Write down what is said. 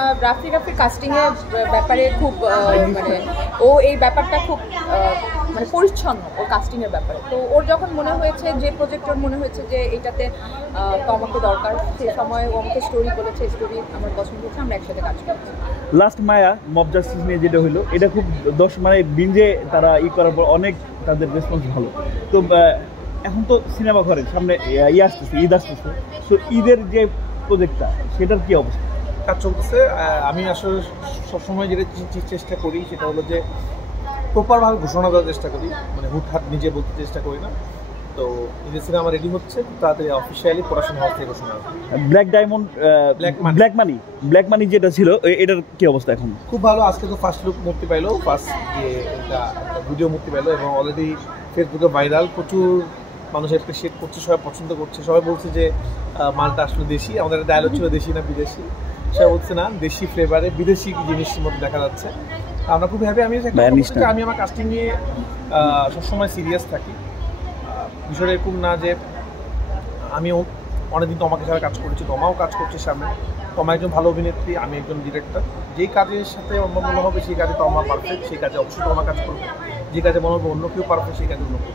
Rafi casting এর ব্যাপারে খুব মানে ও এই ব্যাপারটা খুব মানে পরিচ্ছন্ন ওর কাস্টিং এর ব্যাপারে। তো ওর যখন মনে হয়েছে যে প্রজেক্ট ওর মনে হয়েছে যে এটাতে তো আমাকে দরকার, সেই সময় ও আমাকে স্টোরি বলেছে, স্টোরি আমার পছন্দ হয়েছে, আমরা একসাথে কাজ করছি। লাস্ট মায়া মব জাস্টিস নিয়ে যেটা হলো, এটা খুব মানে বিঞ্জে তারা করার পর অনেক তাদের রেসপন্স ভালো। তো এখন তো সিনেমা ঘরের সামনে আসতেছে, ঈদ আসতেছে, তো ঈদের যে প্রজেক্টটা সেটার কি অবস্থা? কাজ চলতেছে। আমি আসলে সবসময় যেটা চেষ্টা করি সেটা হলো যে প্রপারভাবে ঘোষণা দেওয়ার চেষ্টা করি, মানে হুটহাট নিজে বলতে চেষ্টা করি না। তো ঈদের সিনেমা রেডি হচ্ছে, তাড়াতাড়ি অফিসিয়ালি প্রোডাকশন হাউস থেকে ঘোষণা আসবে। ব্ল্যাক ডায়মন্ড, ব্ল্যাক মানি যেটা ছিল, এটার কি অবস্থা এখন? খুব ভালো। আজকে তো ফার্স্ট লুক মুক্তি পাইলো, ফার্স্ট এটা ভিডিও মুক্তি পাইলো এবং অলরেডি ফেসবুকে ভাইরাল, প্রচুর মানুষ অ্যাপ্রিসিয়েট করছে, সবাই পছন্দ করছে। সবাই বলছে যে মালটা আসলে দেশি। আমাদের ডায়লগ ছিল দেশি না বিদেশি, সবাই বলছে না দেশি ফ্লেভারে বিদেশি জিনিসের মধ্যে দেখা যাচ্ছে। আমরা খুব হ্যাপি। আমি আমার কাস্টিং নিয়ে সবসময় সিরিয়াস থাকি। বিষয়টা এরকম না যে আমিও অনেকদিন তোমাকে সাথে কাজ করেছি, তোমাও কাজ করছে সামনে। তোমার একজন ভালো অভিনেত্রী, আমি একজন ডিরেক্টর। যেই কাজের সাথে অন্য মনে হবে সেই কাজে তো আমার পারফেক্ট, সেই কাজে অবশ্যই তোমার কাজ করবে। যে কাজে মনে হবে অন্য কেউ পারফেক্ট, সেই কাজে অন্য কেউ।